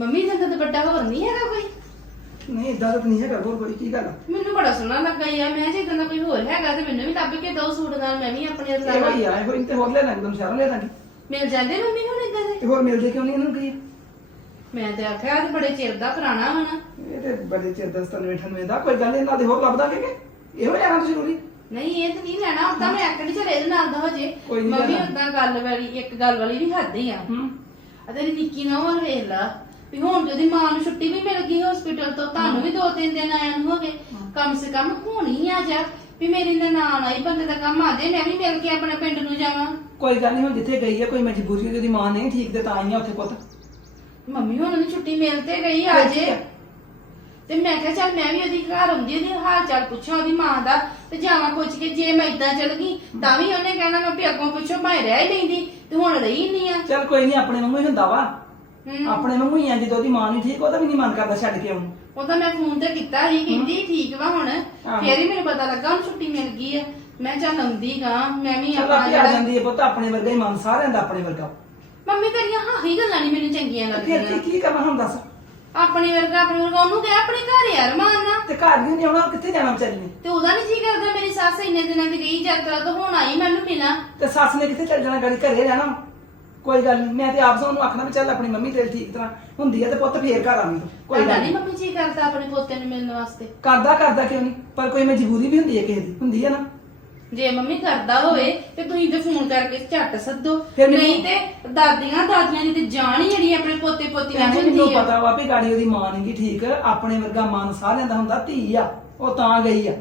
Mummy ਦਾ ਤਾਂ ਦੁਪੱਟਾ ਹੋਰ ਨਹੀਂ ਹੈਗਾ ਕੋਈ? ਨਹੀਂ ਇਦਾਂ ਤਾਂ ਨਹੀਂ ਹੈਗਾ ਹੋਰ ਕੋਈ ਕੀ ਗੱਲ ਆ? ਮੈਨੂੰ ਬੜਾ ਸੋਹਣਾ ਲੱਗਾ ਯਾਰ ਮੈਂ ਜੇ ਇਦਾਂ ਦਾ ਕੋਈ ਹੋਰ ਹੈਗਾ ਤੇ ਮੈਨੂੰ ਵੀ ਲੱਭ ਕੇ ਦੋ ਸੂਟ ਨਾਲ ਮੈਂ ਵੀ ਆਪਣੇ ਇਹੋ ਰਜ਼ਾਨਾ ਹੀ ਆ ਇਹੋ ਹੀ ਤੇ ਹੋਰ ਲੈ ਲਾਂਗੇ ਤੁਹਾਨੂੰ ਲੈ ਲਾਂਗੇ। ਮਿਲ ਜਾਂਦੇ ਮੰਮੀ ਹੁਣ ਇਦਾਂ ਦੇ? ਤੇ ਹੋਰ ਮਿਲਦੇ ਕਿਉਂ ਨਹੀਂ ਇਹਨੂੰ ਕੀ? ਮੈਂ ਤੇ ਆਖਿਆ ਇਹ ਤੇ ਬੜੇ ਚਿਰ ਦਾ ਪੁਰਾਣਾ ਹੋਣਾ ਇਹ ਤੇ ਬੜੇ ਚਿਰ ਦਾ 97 98 ਦਾ ਕੋਈ ਗੱਲ ਇਹਨਾਂ ਦੇ ਹੋਰ ਲੱਭਦਾ ਕਿ ਕਿ ਇਹੋ ਲੈਣਾ ਤਾਂ ਜ਼ਰੂਰੀ। ਨਹੀਂ ਇਹ ਤਾਂ ਨਹੀਂ ਲੈਣਾ ਉਦਾਂ ਮੈਂ ਆਖੜੀ ਚਲ ਇਹਦੇ ਨਾਲ ਦਾ ਹੋ ਜੇ। ਕੋਈ ਨੀ ਮੰਮੀ ਲੈਣਾ। ਉਦਾਂ ਗੱਲ ਵਾਲੀ ਇੱਕ ਗੱਲ ਵਾਲੀ ਵੀ ਹੱਦ ਹੀ। ਆ ਹੂੰ ਤੇਰੀ ਨਿੱਕੀ ਨਾ ਹੋਰ ਵੇਖ ਲਾ। ਵੀ ਹੁਣ ਤੇ ਉਹਦੀ ਮਾਂ ਨੂੰ ਛੁੱਟੀ ਵੀ ਮਿਲ ਗਈ ਹਸਪੀਟਲ ਤੋਂ ਤੁਹਾਨੂੰ ਵੀ ਦੋ ਤਿੰਨ ਦਿਨ ਆਇਆ ਨੂੰ ਹੋ ਗਏ। ਕਮ ਸੇ ਕਮ ਹੋਣੀ ਆ ਜਾ ਵੀ ਮੇਰੀ ਨਨਾਣ ਆਈ ਬੰਦੇ ਦਾ ਕੰਮ ਆ ਜੇ ਮੈਂ ਵੀ ਮਿਲ ਕੇ ਆਪਣੇ ਪਿੰਡ ਨੂੰ ਜਾਵਾਂ। ਕੋਈ ਗੱਲ ਨਹੀਂ ਹੁਣ ਜਿੱਥੇ ਗਈ ਹੈ ਕੋਈ ਮਜਬੂਰੀ ਉਹਦੀ ਮਾਂ ਨਹੀਂ ਠੀਕ ਤੇ ਤਾਂ ਆਈ ਆ ਉੱਥੇ ਪੁੱਤ। ਮੰਮੀ ਹੁਣ ਉਹਨੂੰ ਛੁੱਟੀ ਮਿਲ ਤੇ ਗਈ ਆ ਜੇ। ਤੇ ਮੈਂ ਕਿਹਾ ਚੱਲ ਮੈਂ ਵੀ ਉਹਦੀ ਘਰ ਆਉਂਦੀ ਉਹਦੀ ਹਾਲ ਚਾਲ ਪੁੱਛਾਂ ਉਹਦੀ ਮਾਂ ਦਾ ਤੇ ਜਾਵਾਂ ਪੁੱਛ ਕੇ ਜੇ ਮੈਂ ਇਦਾਂ ਚੱਲ ਗਈ ਤਾਂ ਵੀ ਉਹਨੇ ਕਹਿਣਾ ਮੈਂ ਵੀ ਅੱਗੋਂ ਪਿੱਛੋਂ ਭਾਵੇਂ ਰਹਿ ਹੀ ਲੈਂਦੀ ਤੇ ਹੁਣ ਰਹੀ ਨਹੀਂ ਆ। ਚੱਲ ਕੋਈ ਨਹੀਂ ਆਪਣੇ ਵਾਂਗੂ ਹੀ ਹੁੰਦਾ ਵਾ। ਹਮ। ਆਪਣੇ ਵਾਂਗੂ ਹੀ ਆ ਜਦੋਂ ਉਹਦੀ ਮਾਂ ਨਹੀਂ ਠੀਕ ਉਹਦਾ ਵੀ ਨਹੀਂ ਮਨ ਕਰਦਾ ਛੱਡ ਕੇ ਆਉਣ। ਨੂੰ। ਉਹ ਤਾਂ ਮੈਂ ਫੋਨ ਤੇ ਕੀਤਾ ਸੀ ਕਹਿੰਦੀ ਠੀਕ ਵਾ ਹੁਣ। ਆਹੋ। ਫੇਰ ਹੀ ਮੈਨੂੰ ਪਤਾ ਲੱਗਾ ਹੁਣ ਛੁੱਟੀ ਮਿਲ ਗਈ ਆ। ਮੈਂ ਚੱਲ ਆਉਂਦੀ ਗਾ ਮੈਂ ਵੀ ਚੱਲ ਆਪਣਾ ਆਪੇ ਆ ਜਿਹੜਾ ਜਾਂਦੀ ਹੈ ਪੁੱਤ ਆਪਣੇ ਵਰਗਾ ਹੀ ਮਨ ਸਾਰਿਆਂ ਦਾ ਆਪਣੇ ਵਰਗਾ। ਮੰਮੀ ਤੇਰੀਆਂ ਹਾਂ ਹੀ ਗੱਲਾਂ ਨਹੀਂ ਮੈਨੂੰ ਚੰਗੀਆਂ ਤੇ ਫਿਰ ਲੱਗਦੀਆਂ ਕੀ ਕੀ ਕਰਨਾ ਹੁਣ ਦੱਸ? ਆਪਣੀ ਵਰਗਾ ਆਪਣੀ ਵਰਗਾ ਉਹਨੂੰ ਕਹਿ ਆਪਣੇ ਘਰ ਯਾਰ ਮਾਨਾ ਤੇ ਘਰ ਵੀ ਨਹੀਂ ਆਉਣਾ ਕਿੱਥੇ ਜਾਣਾ ਵਿਚਾਰੀ ਨੇ? ਤੇ ਉਹਦਾ ਨਹੀਂ ਜੀ ਕਰਦਾ ਮੇਰੀ ਸੱਸ ਇੰਨੇ ਦਿਨਾਂ ਦੀ ਗਈ ਯਾਤਰਾ ਤੋਂ ਹੁਣ ਆਈ ਮੈਨੂੰ ਮਿਲਾਂ। ਤੇ ਸੱਸ ਨੇ ਕਿੱਥੇ ਚੱਲ ਜਾਣਾ ਗਾੜੀ ਘਰੇ ਰਹਿਣਾ। ਕੋਈ ਗੱਲ ਨਹੀਂ ਮੈਂ ਤੇ ਆਪ ਉਹਨੂੰ ਆਖਣਾ ਵੀ ਚੱਲ ਆਪਣੀ ਮੰਮੀ ਤੇਰੀ ਠੀਕ ਤਰ੍ਹਾਂ ਹੁੰਦੀ ਹੈ ਤੇ ਪੁੱਤ ਫੇਰ ਘਰ ਆਵੀਂ। ਕੋਈ ਗੱਲ ਨਹੀਂ। ਮੰਮੀ ਜੀ ਕਰਦਾ ਆਪਣੇ ਪੋਤੇ ਨੂੰ ਮਿਲਣ ਵਾਸਤੇ। ਕਰਦਾ ਕਰਦਾ ਕਿਉਂ ਨਹੀਂ? ਪਰ ਕੋਈ ਮਜਬੂਰੀ ਵੀ ਹੁੰਦੀ ਹੈ ਕਿਸੇ ਦੀ ਹੁੰਦੀ ਹੈ ਨਾ। ਜੇ ਮੰਮੀ ਕਰਦਾ ਹੋਵੇ ਤੇ ਤੁਸੀਂ ਤੇ ਫੋਨ ਕਰਕੇ ਝੱਟ ਸੱਦੋ। ਮੈਨੂੰ- ਨਹੀਂ ਤੇ ਦਾਦੀਆਂ ਦਾਦੀਆਂ ਦੀ ਤੇ ਜਾਨ ਹੀ ਜਿਹੜੀ ਆਪਣੇ ਪੋਤੇ ਪੋਤੀਆਂ ਮੈਨੂੰ ਹੁੰਦੀ ਆ। ਪਤਾ ਵਾ ਵੀ ਗਾੜੀ ਉਹਦੀ ਮਾਂ ਨਹੀਂ ਠੀਕ ਆਪਣੇ ਵਰਗਾ ਮਨ ਸਾਰਿਆਂ ਦਾ ਹੁੰਦਾ ਧੀ ਆ ਉਹ ਤਾਂ ਗਈ ਆ।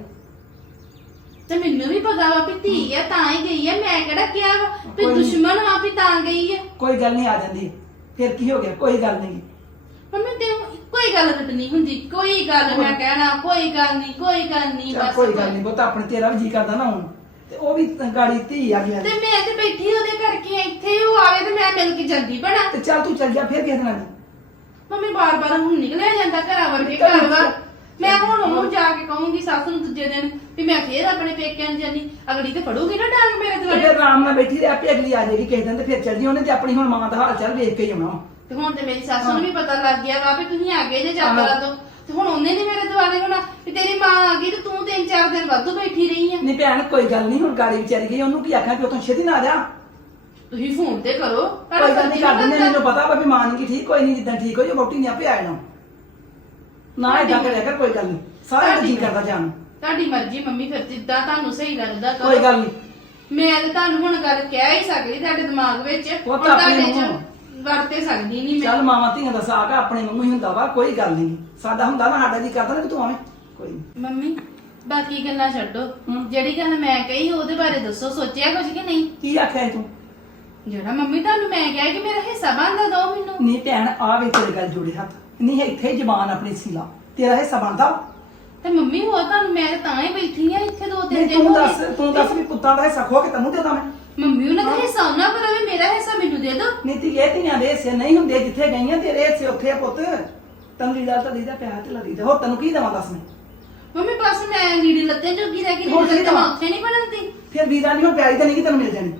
ਤੇ ਮੈਨੂੰ ਵੀ ਪਤਾ ਵਾ ਵੀ ਧੀ ਆ ਤਾਂ ਹੀ ਗਈ ਆ ਮੈਂ ਕਿਹੜਾ ਕਿਹਾ ਵਾ? ਵੀ ਕੋਈ ਨੀ। ਦੁਸ਼ਮਣ ਆ ਵੀ ਤਾਂ ਗਈ ਆ। ਕੋਈ ਗੱਲ ਨਹੀਂ ਆ ਜਾਂਦੀ। ਹੈ। ਫਿਰ ਕੀ ਹੋ ਗਿਆ? ਕੋਈ ਗੱਲ ਨਹੀਂ। ਮੰਮੀ ਤੇ ਕੋਈ ਗੱਲ ਨਹੀਂ ਹੁੰਦੀ। ਕੋਈ ਗੱਲ ਮੈਂ ਕਹਿਣਾ ਕੋਈ ਗੱਲ ਨਹੀਂ ਕੋਈ ਗੱਲ ਨਹੀਂ ਚੱਲ ਬਸ ਕੋਈ ਗੱਲ ਨਹੀਂ ਬੋਤਾ ਆਪਣੇ ਤੇਰਾ ਵੀ ਜੀ ਕਰਦਾ ਨਾ ਹੁਣ। ਤੇ ਉਹ ਵੀ ਤਾਂ ਗਾੜੀ ਧੀ ਆ ਗਿਆ। ਤੇ ਮੈਂ ਤੇ ਬੈਠੀ ਉਹਦੇ ਕਰਕੇ ਇੱਥੇ ਉਹ ਆਵੇ ਤੇ ਮੈਂ ਮਿਲ ਕੇ ਜਲਦੀ ਬਣਾ। ਤੇ ਚੱਲ ਤੂੰ ਚੱਲ ਜਾ ਫਿਰ ਕਿਸੇ ਜੀ ਮੰਮੀ ਬਾਰ-ਬਾਰ ਹੁਣ ਨਿਕਲਿਆ ਜਾਂਦਾ ਘਰਾਂ ਵਰਗੇ ਘਰ ਵਾ ਮੈਂ ਹੁਣ ਉਹਨੂੰ ਜਾ ਕੇ ਕਹੂੰਗੀ ਸੱਸ ਨੂੰ ਦੂਜੇ ਦਿਨ ਵੀ ਮੈਂ ਫੇਰ ਆਪਣੇ ਪੇਕਿਆਂ ਨੂੰ ਜਾਨੀ ਅਗਲੀ ਤੇ ਫੜੂਗੀ ਨਾ ਡਾਂਗ ਮੇਰੇ ਤੇ ਫਿਰ ਆਰਾਮ ਨਾਲ ਬੈਠੀ ਰਹਿ ਆਪੇ ਅਗਲੀ ਆ ਜਾਏਗੀ ਕਿਸੇ ਦਿਨ ਤੇ ਫਿਰ ਚੱਲ ਜੀ ਉਹਨੇ ਤੇ ਆਪਣੀ ਹੁਣ ਮਾਂ ਦਾ ਹਾਲ ਚਾਲ ਵੇਖ ਕੇ ਹੀ ਆਉਣਾ। ਤੇ ਹੁਣ ਤੇ ਮੇਰੀ ਸੱਸ ਨੂੰ ਵੀ ਪਤਾ ਲੱਗ ਗਿਆ ਵਾ ਵੀ ਤੁਸੀਂ ਆ ਗਏ ਜੇ ਯਾਤਰਾ ਤੋਂ। ਤੇ ਹੁਣ ਉਹਨੇ ਨਹੀਂ ਮੇਰੇ ਦੁਆਲੇ ਹੋਣਾ ਵੀ ਤੇਰੀ ਮਾਂ ਆ ਗਈ ਤੇ ਤੂੰ ਤਿੰਨ ਚਾਰ ਦਿਨ ਵਾਧੂ ਬੈਠੀ ਰਹੀ ਆ। ਨਹੀਂ ਭੈਣ ਕੋਈ ਗੱਲ ਨਹੀਂ ਹੁਣ ਗਾੜੀ ਵਿਚਾਰੀ ਗਈ ਉਹਨੂੰ ਕੀ ਆਖਾਂ ਕਿ ਉਤੋਂ ਛੇਤੀ ਨਾ ਆ ਜਾ। ਤੁਸੀਂ ਫੋਨ ਤੇ ਕਰੋ। ਕੋਈ ਗੱਲ ਨਹੀਂ ਕਰ ਦਿੰਦੇ ਮੈਨੂੰ ਪਤਾ ਵਾ ਵੀ ਮਾਂ ਨਹੀਂ ਠੀਕ ਕੋਈ ਨਹੀਂ ਜਿੱਦਾਂ ਠੀਕ ਹੋਈ ਉਹ ਵੋਟੀ ਨਹੀਂ ਆਪੇ ਆ ਜਾਣਾ। ਨਾ ਇਦਾਂ ਕਰਿਆ ਕਰ ਕੋਈ ਗੱਲ ਨਹੀਂ। ਸਾਰਾ ਜੀ ਕਰਦਾ ਜਾਣ। ਨੂੰ। ਤੁਹਾਡੀ ਮਰਜ਼ੀ ਮੰਮੀ ਫਿਰ ਜਿੱਦਾਂ ਤੁਹਾਨੂੰ ਸਹੀ ਲੱਗਦਾ ਕਰੋ। ਕੋਈ ਗੱਲ ਨਹੀਂ। ਮੈਂ ਤੇ ਤੁਹਾਨੂੰ ਹੁਣ ਗੱਲ ਕਹਿ ਹੀ ਸਕਦੀ ਤੁਹਾਡੇ ਦਿਮਾਗ ਵਿੱਚ ਉਹ ਹੁਣ ਤਾਂ ਆਪਣੇ ਤੁਹਾਡੇ ਚ। ਵਰਤੇ ਸਕਦੀ ਨਹੀਂ ਮੈਂ। ਚੱਲ ਮਾਵਾਂ ਧੀਆਂ ਦਾ ਸਾਕ ਆ ਆਪਣੇ ਵਾਂਗੂ ਹੀ ਹੁੰਦਾ ਵਾ ਕੋਈ ਗੱਲ ਨਹੀਂ। ਸਾਡਾ ਹੁੰਦਾ ਨਾ ਸਾਡਾ ਜੀ ਕਰਦਾ ਨਾ ਕਿ ਤੂੰ ਆਵੇਂ। ਕੋਈ ਨੀ। ਮੰਮੀ ਬਾਕੀ ਗੱਲਾਂ ਛੱਡੋ। ਹਮ। ਜਿਹੜੀ ਗੱਲ ਮੈਂ ਕਹੀ ਉਹਦੇ ਬਾਰੇ ਦੱਸੋ ਸੋਚਿਆ ਕੁਝ ਕਿ ਨਹੀਂ? ਕੀ ਆਖਿਆ ਸੀ ਤੂੰ? ਜਿਹੜਾ ਮੰਮੀ ਤੁਹਾਨੂੰ ਮੈਂ ਕਿਹਾ ਕਿ ਮੇਰਾ ਹਿੱਸਾ ਬਣਦਾ ਦੋ ਮੈਨੂੰ। ਨਹੀਂ ਭੈਣ ਆ ਵੇ ਤੇਰੇ ਗੱਲ ਜੋੜੇ ਹੱਥ। ਨਹੀਂ ਇੱਥੇ ਜ਼ਬਾਨ ਆਪਣੀ ਸੀਲਾ। ਤੇਰਾ ਹਿੱਸਾ ਬਣਦਾ। ਵਾ। ਤੇ ਮੰਮੀ ਹੋਰ ਤੁਹਾਨੂੰ ਮੈਂ ਤਾਂ ਹੀ ਬੈਠੀ ਆ ਇੱਥੇ ਦੋ ਤਿੰਨ ਨਹੀਂ ਦਿਨ ਤੂੰ ਹੋ ਦੱਸ। ਤੂੰ ਦੱਸ ਵੀ ਪੁੱਤਾਂ ਦਾ ਹਿੱਸਾ ਖੋ ਕੇ ਤੈਨੂੰ ਦੇਦਾ ਮੈਂ। ਮੰਮੀ ਉਹਨਾਂ ਦਾ ਹਿੱਸਾ ਉਹਨਾਂ ਕੋਲ ਹੋਵੇ ਮੇਰਾ ਹਿੱਸਾ ਮੈਨੂੰ ਦੇ ਦਿਓ ਨੀਤੀ ਇਹ ਧੀਆਂ ਦੇ ਹਿੱਸੇ ਨਹੀਂ ਹੁੰਦੇ ਜਿੱਥੇ ਗਈਆਂ ਤੇਰੇ ਹਿੱਸੇ ਉੱਥੇ ਆ ਪੁੱਤ। ਤੈਨੂੰ ਲੀੜਾ ਤਾਂ ਦੀਦਾ ਪਿਆ ਤੇ ਲਦੀਦਾ ਹੋਰ ਤੈਨੂੰ ਕੀ ਦੇਵਾਂ ਦੱਸ ਮੈਂ? ਮੰਮੀ ਬਸ ਮੈਂ ਲੀੜੀ ਲੱਤੇ ਜੋਗੀ ਰਹਿ ਗਈ ਹੋਰ ਲੀੜੀ ਕੀ ਲੱਤੇ ਮੈਂ ਦੇਵਾਂ? ਉੱਥੇ ਨਹੀਂ ਬਣਦੀ। ਫਿਰ ਵੀਰਾਂ ਨਹੀਂ ਹੁਣ ਪਿਆਰੀ ਤਾਂ ਨਹੀਂ ਕਿ ਤੈਨੂੰ ਮਿਲ ਜਾਣੀ।